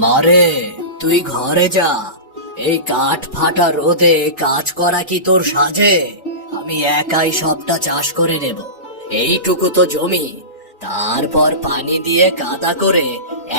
মারে, তুই ঘরে যা। এই কাঠ ফাটা রোদে কাজ করা কি তোর সাজে? আমি একাই সবটা চাষ করে নেব। এইটুকু তো জমি, তারপর পানি দিয়ে কাদা করে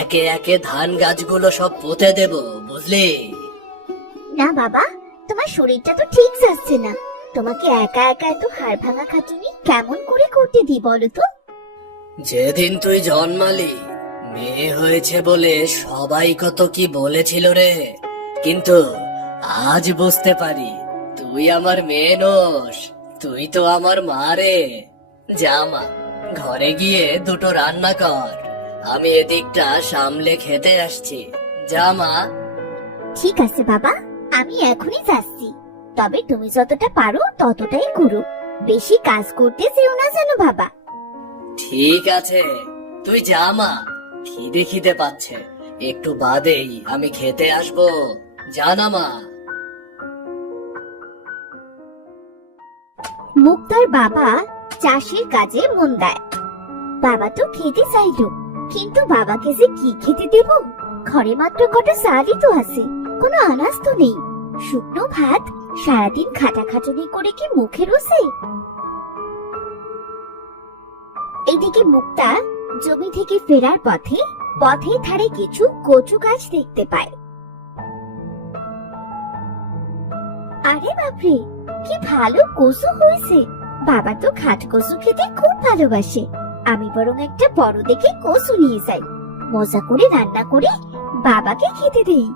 একে একে ধান গাছগুলো সব পুঁতে দেব, বুঝলি? না বাবা, তোমার শরীরটা তো ঠিক যাচ্ছে না। তোমাকে একা একা এত হাড় ভাঙা খাটুনি কেমন করে করতে দি বলো তো? যেদিন তুই জন্মালি, মেয়ে হয়েছে বলে সবাই কত কি বলেছিল রে, কিন্তু আজ বুঝতে পারি তুই আমার মেয়ে নোস, তুই তো আমার মা রে। যা মা, ঘরে গিয়ে দুটো রান্না কর, আমি এদিকটা সামলে খেতে আসছি। যা মা। ঠিক আছে বাবা, আমি এখনই যাচ্ছি। তবে তুমি যতটা পারো ততটাই করো, বেশি কাজ করতে যেও না যেন বাবা। ঠিক আছে, তুই যা মা, খিদে খিদে পাচ্ছে, একটু বাদেই আমি খেতে আসবো। যা না মা। মুক্তার বাবা চাষের কাজে মন দেয়। বাবা তো খেতে চাইলো, কিন্তু বাবাকে যে কি খেতে দেব? ঘরে মাত্র কটা চালই তো আছে, কোনো আনাজ তো নেই। শুকনো ভাত সারাদিন খাটাখাটুনি করে কি মুখে রোসে? এদিকে মুক্তা জমি থেকে ফেরার পথে পথের ধারে কিছু কচু গাছ দেখতে পায়। আরে বাপরে, কি ভালো কচু হয়েছে! বাবা তো খাট কচু খেতে খুব ভালোবাসে। আমি বরং একটা বড় দেখে কচু নিয়ে যাই, মজা করে রান্না করে বাবাকে খেতে দেই।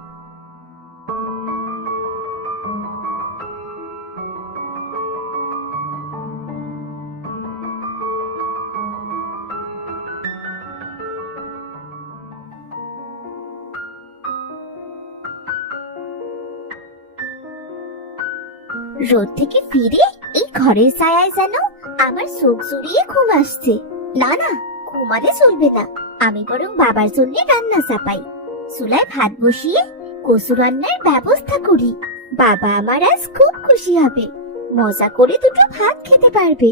রোদ থেকে ফিরে এই ঘরের ছায়ায় যেন আমার চোখ জুড়িয়ে ঘুম আসছে। না না, ঘুমালে চলবে না, আমি বরং বাবার জন্য রান্না চাপাই। চুলায় ভাত বসিয়ে কচু রান্নার ব্যবস্থা করি। বাবা আমার আজ খুব খুশি হবে, মজা করে দুটো ভাত খেতে পারবে।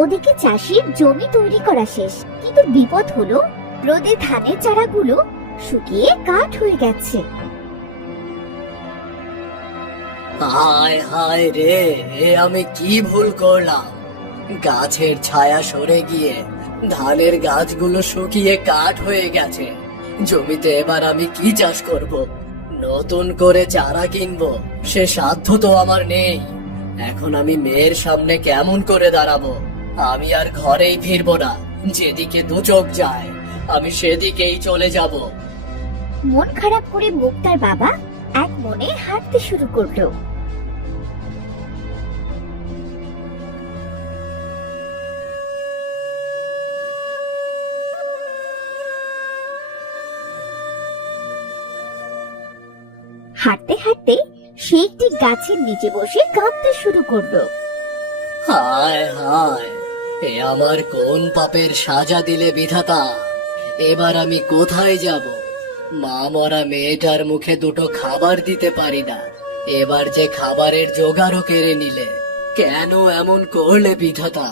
ওদিকে চাষির জমি তৈরি করা শেষ, কিন্তু বিপদ হলো রোদে ধানের চারাগুলো শুকিয়ে কাঠ হয়ে গেছে। হায় হায় রে, এ আমি কি ভুল করলাম! গাছের ছায়া সরে গিয়ে ধানের গাছগুলো শুকিয়ে কাঠ হয়ে গেছে। জমিতে এবার আমি কি চাষ করব? নতুন করে চারা কিনবো সে সাধ্য তো আমার নেই। এখন আমি মেয়ের সামনে কেমন করে দাঁড়াবো? আমি আর ঘরেই ফিরবো না, যেদিকে দু চোখ যায় আমি সেদিকেই চলে যাব। মন খারাপ করে মুক্তার বাবা এক মনে হাঁটতে শুরু করলো। হাঁটতে হাঁটতে সে একটি গাছের নিচে বসে কাঁদতে শুরু করলো। হায় হায়, এ আমার কোন পাপের সাজা দিলে বিধাতা! এবার আমি কোথায় যাব? মা মরা মেয়েটার মুখে দুটো খাবার দিতে পারি না, এবার যে খাবারের জোগাড়ও কেড়ে নিলে। কেন এমন করলে বিধাতা?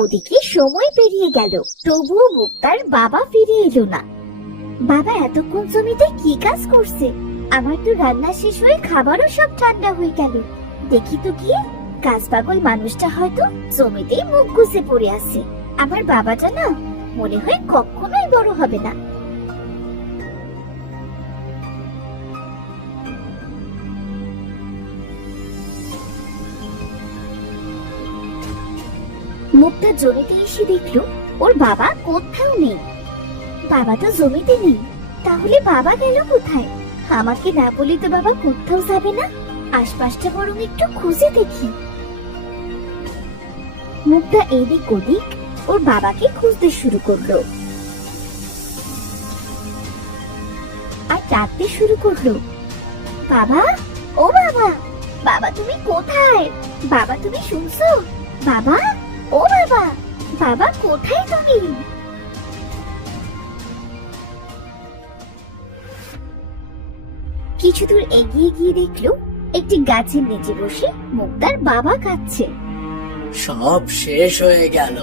ওদিকে সময় পেরিয়ে গেল, তবুও মুক্তার বাবা ফিরে এলো না। বাবা এতক্ষণ জমিতে কি কাজ করছে? আমার তো রান্না শেষ হয়ে খাবারও সব ঠান্ডা হয়ে গেল। দেখি তো গিয়ে, কাজ পাগল মানুষটা হয়তো জমিতেই মুখ গুজে পড়ে আছে। আমার বাবাটা না মনে হয় কখনোই বড় হবে না। মুক্তা জমিতে এসে দেখলো ওর বাবা কোথাও নেই। বাবা তো জমিতে নেই, তাহলে বাবা গেল কোথায়? আমাকে না বলে তো বাবা কোথাও যাবে না। আশপাশটা বরং একটু খুঁজে দেখি। মুক্তা এদিক ওদিক ওর বাবাকে খুঁজতে শুরু করলো আর ডাকতে শুরু করলো, বাবা, ও বাবা, বাবা তুমি কোথায়? বাবা তুমি শুনছো? বাবা, ও বাবা, বাবা কোথায় তুমি? কিছু দূর এগিয়ে গিয়ে দেখলো একটি গাছের নিচে বসে মুক্তার বাবা কাঁদছে। সব শেষ হয়ে গেল,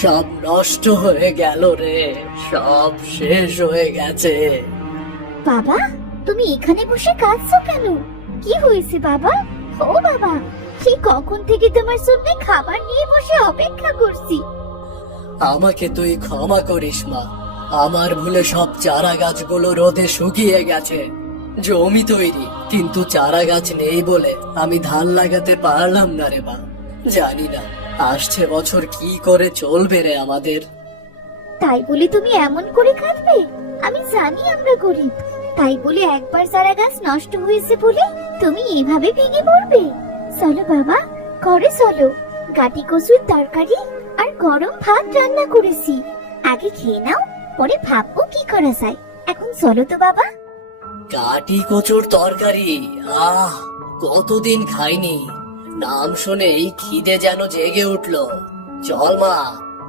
সব নষ্ট হয়ে গেল রে, সব শেষ হয়ে গেছে। বাবা, তুমি এখানে বসে কাঁদছো কেন? কি হয়েছে বাবা? ও বাবা, সেই কখন থেকে তোমার জন্য খাবার নিয়ে বসে অপেক্ষা করছি। আমাকে তুই ক্ষমা করিস মা, আমার ভুলে সব চারা গাছগুলো রোদে শুকিয়ে গেছে। জমি তৈরি, কিন্তু চারা গাছ নেই বলে আমি ধান লাগাতে পারলাম না রে মা। জানি না আসছে বছর কি করে চলবে রে আমাদের। তাই বলে তুমি এমন করে কাঁদবে? আমি জানি আমরা গরিব, তাই বলে একবার চারা গাছ নষ্ট হয়েছে বলে তুমি এভাবে ভেঙে পড়বে? চলো বাবা, ঘরে চলো। গাটি কচুর তরকারি আর গরম ভাত রান্না করেছি, আগে খেয়ে নাও, পরে ভাববো কি করা যায়। এখন চলো তো বাবা। কাটি কচুর তরকারি, আহ কতদিন খাইনি, নাম শুনেই খিদে যেন জেগে উঠলো। চল মা,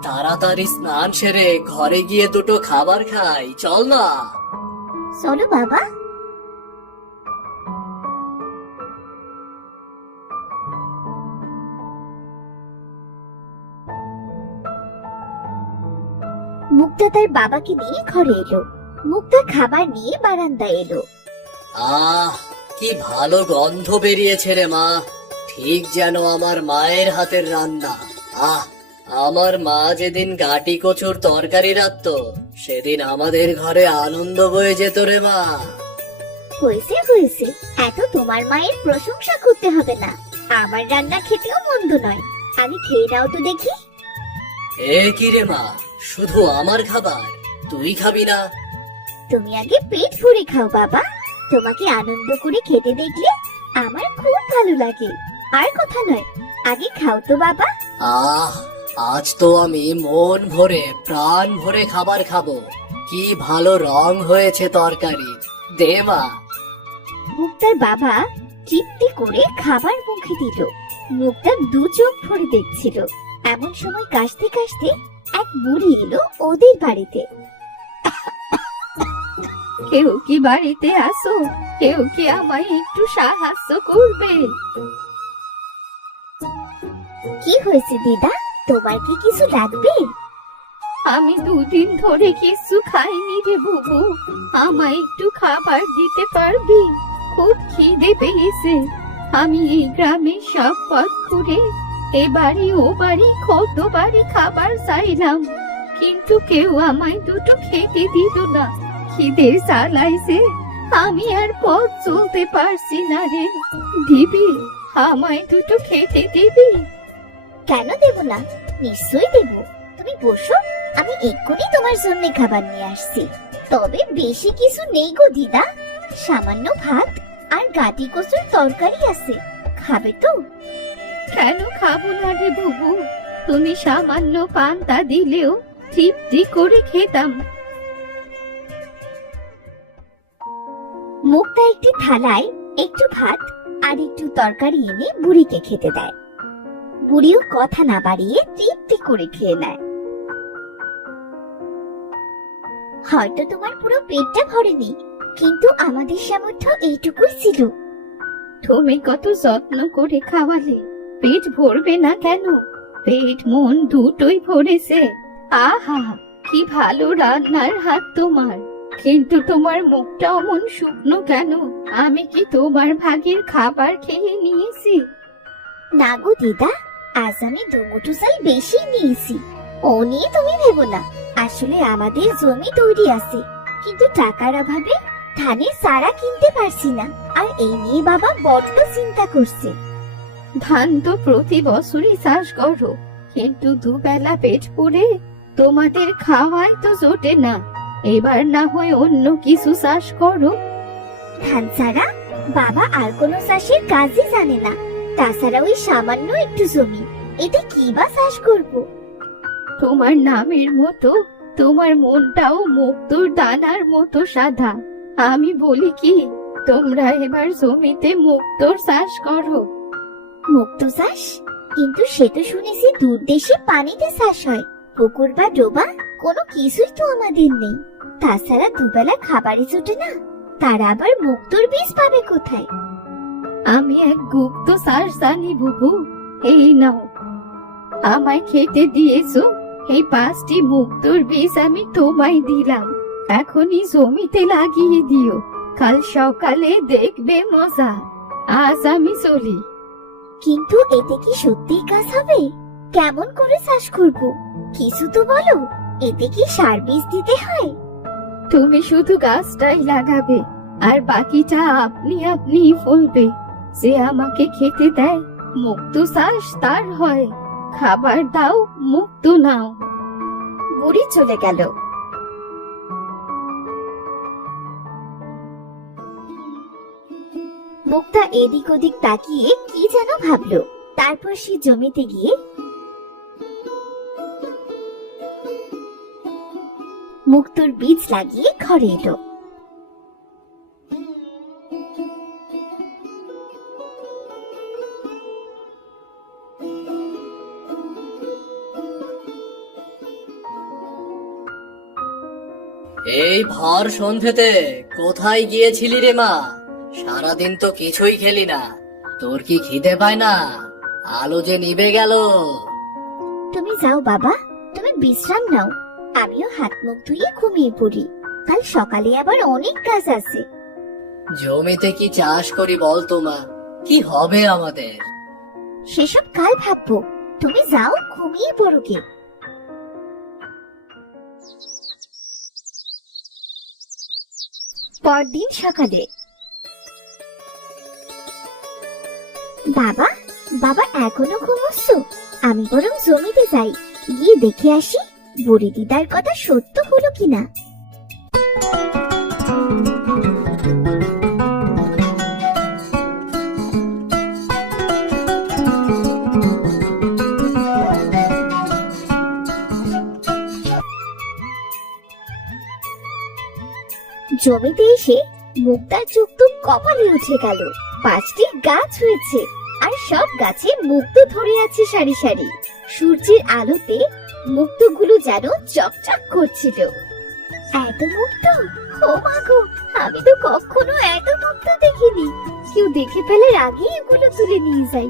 তাড়াতাড়ি স্নান সেরে ঘরে গিয়ে দুটো খাবার খাই, চল না। চলো বাবা। মুক্তা তার বাবাকে নিয়ে ঘরে এলো। মুক্তা খাবার নিয়ে বারান্দায় এলো। আহ কি ভালো গন্ধ বেরিয়েছে রে মা, ঠিক যেন আমার মায়ের হাতের রান্না। আহ আমার মা যেদিন গাটি কচুর তরকারি রাখতো, সেদিন আমাদের ঘরে আনন্দ বয়ে যেত রে মা। হয়েছে হয়েছে, এত তোমার মায়ের প্রশংসা করতে হবে না। আমার রান্না খেতেও মন্দ নয়, আমি খেয়ে নাও তো দেখি। এ কি রে মা, শুধু আমার খাবার, তুই খাবি না? তুমি আগে পেট ভরে খাও বাবা, তোমাকে আনন্দ করে খেতে দেখলে আমার খুব ভালো লাগে। আর কথা নয়, আগে খাও তো বাবা। আহ আজ তো আমি মন ভরে প্রাণ ভরে খাবার খাবো। কি ভালো রং হয়েছে তরকারি, দে মা। মুক্তার বাবা তৃপ্তি করে খাবার মুখে দিল। মুক্তা দু চোখ ভরে দেখছিল। এমন সময় কাশতে কাশতে এক বুড়ি এলো ওদের বাড়িতে। কেউ কি বাড়িতে আসো? কেউ কি আমায় একটু সাহায্য করবে? কি হয়েছে দিদা, তোমার কি কিছু লাগবে? আমি দুদিন ধরে কিছু খাইনি রে বুবু, আমায় একটু খাবার দিতে পারবি? খুব খিদে পেয়েছে। আমি এই গ্রামে সব পথ ঘুরে এ বাড়ি ও বাড়ি কত বাড়ি খাবার চাইলাম, কিন্তু কেউ আমায় দুটো খেতে দিল না। খিদে জ্বালাইছে, আমি আর পথ চলতে পারছি না রে। দিবি, আমায় দুটো খেতে দিবি? কেন দেব না, নিশ্চয়ই দেব। তুমি বসো, আমি এক্ষুনি তোমার জন্য খাবার নিয়ে আসছি। তবে বেশি কিছু নেই গো দিদা, সামান্য ভাত আর গাটি কচুর তরকারি আছে, খাবে তো? কেন খাবো না রে বুবু, তুমি সামান্য পান্তা দিলেও তৃপ্তি করে খেতাম। মুক্তা একটি থালায় একটু ভাত আর একটু তরকারি এনে বুড়িকে খেতে দেয়। বুড়িও কথা না বাড়িয়ে তৃপ্তি করে খেয়ে নেয়। হয়তো তোমার পুরো পেটটা ভরেনি, কিন্তু আমাদের সামর্থ্য এইটুকুই ছিল। তুমি কত যত্ন করে খাওয়ালে, পেট ভরবে না কেন? পেট মন দুটোই ভরেছে। আহা, কি ভালো রান্নার হাত তোমার, কিন্তু তোমার মুখটা অমন শুকনো কেন? আমি কি তোমার ভাগের খাবার খেয়ে নিয়েছি? না গো দিদা, আজ আমি দুমুঠো চাল বেশি নিয়েছি। ও নিয়ে তুমি ভেবো না, আসলে আমাদের জমি তৈরি আছে, কিন্তু টাকার অভাবে ধানের চারা কিনতে পারছি না, আর এই নিয়ে বাবা বড্ড চিন্তা করছে। ধান তো প্রতি বছরই চাষ করো, কিন্তু দুবেলা পেট পুরে তোমাদের খাওয়াই তো জোটে না। এবার না হয় অন্য কিছু চাষ করো। ধান ছাড়া বাবা আর কোনো চাষের কাজই জানে না, তাছাড়া ওই সামান্য একটু জমি, এতে কি বা চাষ করব? তোমার নামের মতো তোমার মনটাও মুক্তোর দানার মতো সাদা। আমি বলি কি, তোমরা এবার জমিতে মুক্তোর চাষ করো। মুক্তো চাষ? কিন্তু সে তো শুনেছি দূর দেশে পানিতে চাষ হয়, পুকুর বা ডোবা কোনো কিছুই তো আমাদের নেই। তাছাড়া দুবেলা খাবারই জোটে না, তারা আবার মুক্তোর বীজ পাবে কোথায়? আমি এক গুপ্ত চাষ জানি বুবু, এই নাও। আমায় খেতে দিয়েছো, এই 5টি মুক্তোর বীজ আমি তোমায় দিলাম, এখনই জমিতে লাগিয়ে দিও, কাল সকালে দেখবে মজা। আজ আমি চলি। কিন্তু এতে কি সত্যি কাজ হবে? কেমন করে চাষ করব? কিছু তো বলো। এতে কি সার বীজ দিতে হয়? তুমি শুধু গাছটাই লাগাবে, আর বাকিটা আপনি আপনি ফলবে। যে আমাকে খেতে দেয়, মুক্তো চাষ তার হয়। খাবার দাও, মুক্তো নাও। বুড়ি চলে গেল। মুক্তা এদিক ওদিক তাকিয়ে কি যেন ভাবলো। তারপর সে জমিতে গিয়ে মুক্তোর বীজ লাগিয়ে ঘরে এলো। এই ভর সন্ধ্যেতে কোথায় গিয়েছিলি রে মা? সারাদিন তো কিছুই খেলি না। তোর কি খিদে পায় না? আলো যে নিভে গেল। তুমি যাও বাবা, তুমি বিশ্রাম নাও। আমিও হাত মুখ ধুয়ে ঘুমিয়ে পড়ি। কাল সকালে আবার অনেক কাজ আছে। জমিতে কি চাষ করি বলতো মা? কি হবে আমাদের? সেসব কাল ভাববো। তুমি যাও, ঘুমিয়ে পড়ো গে। পরদিন সকালে বাবা, বাবা এখনো ঘুমোচ্ছ? আমি বরং জমিতে যাই, গিয়ে দেখে আসি বুড়ি দিদার কথা সত্য হলো কিনা। জমিতে এসে মুক্তার চোখ তো কপালে উঠে গেল। 5টি গাছ হয়েছে, আর সব গাছে মুক্তো ধরে আছে সারি সারি। সূর্যের আলোতে মুক্তোগুলো যেন চকচক করছিল। এত মুক্তো! ও মা গো, আমি তো কখনো এত মুক্তো দেখিনি। কেউ দেখে ফেলার আগে এগুলো তুলে নিয়ে যাই।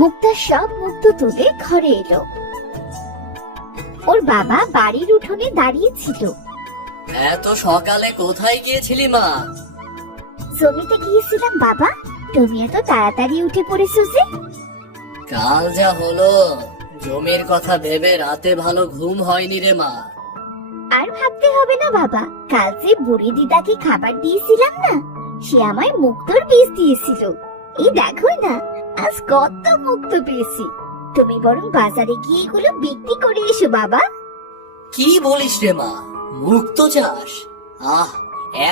মুক্তা সব মুক্তো তুলে ঘরে এলো। ওর বাবা বাড়ির উঠোনে দাঁড়িয়ে ছিল। এত সকালে কোথায় গিয়েছিলি মা? জমিতে গিয়েছিলাম বাবা। তুমি এত তাড়াতাড়ি উঠে পড়েছো যে? কাল যা হলো, জমির কথা ভেবে রাতে ভালো ঘুম হয়নি রে মা। আর ভাবতে হবে না বাবা, কাল যে বুড়ি দিদাকে খাবার দিয়েছিলাম না, সে আমায় মুক্তোর বীজ দিয়েছিল। এই দেখো না, আজ কত মুক্তো পেয়েছি। তুমি বরং বাজারে গিয়ে এগুলো বিক্রি করে এসো বাবা। কি বলিস রে মা? মুক্তো চাষ? আহ,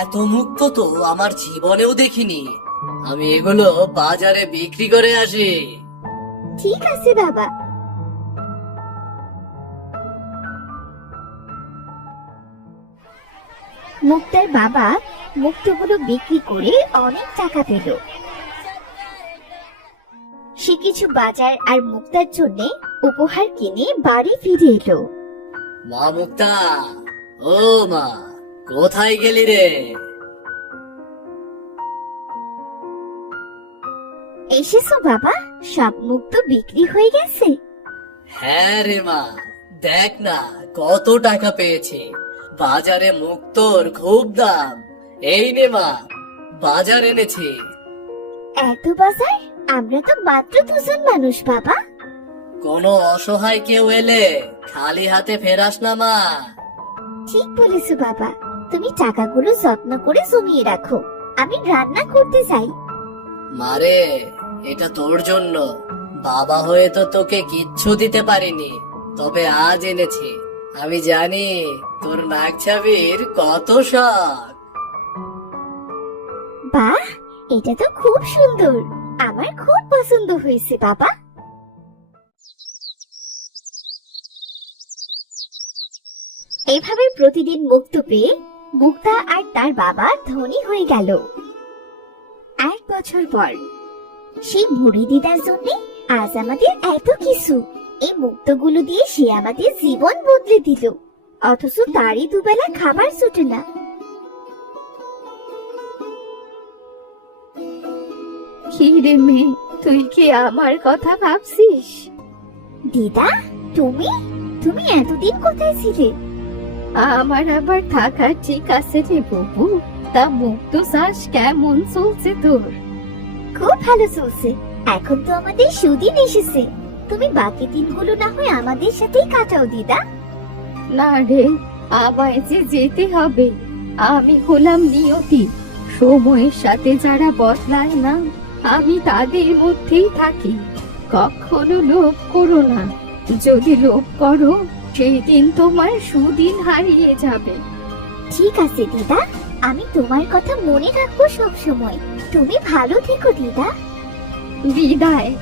এত মুক্তো তো আমার জীবনেও দেখিনি। আমি এগুলো বাজারে বিক্রি করে আসি। ঠিক আছে বাবা। মুক্তার বাবা মুক্তোগুলো বিক্রি করে অনেক টাকা পেল। সে কিছু বাজার আর মুক্তার জন্য উপহার কিনে বাড়ি ফিরে এলো। মা মুক্তা, ও মা, কোথায় গেলি রে? এসেছো বাবা? সব মুক্তো বিক্রি হয়ে গেছে? হ্যাঁ রে মা, দেখ না কত টাকা পেয়েছি। বাজারে মুক্তোর খুব দাম। এই নে মা, বাজার এনেছি। এত বাজার? আমরা তো মাত্র 2 জন মানুষ বাবা। কোনো অসহায় কেউ এলে খালি হাতে ফেরাস না মা। ঠিক বলেছো বাবা। তুমি টাকাগুলো যত্ন করে জমিয়ে রাখো, আমি রান্না করতে যাই। মারে, এটা তোর জন্য। বাবা হয়ে তো তোকে কিচ্ছু দিতে পারিনি, তবে আজ এনেছি। আমি জানি তোর নাক ছাবির কত শখ। বাহ, এটা তো খুব সুন্দর। আমার খুব পছন্দ হয়েছে বাবা। এভাবে প্রতিদিন মুক্তো পেয়ে মুক্তা আর তার বাবা ধনী হয়ে গেল। 1 বছর পর সেই বুড়ি দিদার জন্য আজ আমাদের এত কিছু। এই মুক্তোগুলো দিয়ে সে আমাদের জীবন বদলে দিল, অথচ তারই দুবেলা খাবার জোটে না। কি রে মেয়ে, তুই কি আমার কথা ভাবছিস? দিদা, তুমি তুমি এতদিন কোথায় ছিলে? আমার আবার থাকার ঠিক আছে রে বাবু। তা মুক্ত চাষ কেমন চলছে তোর? খুব ভালো চলছে। এখন তো আমাদের সুদিন এসেছে। তুমি বাকি দিনগুলো না হয় আমাদের সাথেই কাটাও দিদা। না রে, আমায় যে যেতে হবে। আমি হলাম নিয়তি। সময়ের সাথে যারা বদলায় না, আমি তাদের মধ্যেই থাকি। কখনো লোভ করো না। যদি লোভ করো, সেই দিন তোমার সুদিন হারিয়ে যাবে। ঠিক আছে দিদা, আমি তোমার কথা মনে রাখবো সব সময়। তুমি ভালো থেকো দিদা। বিদায়।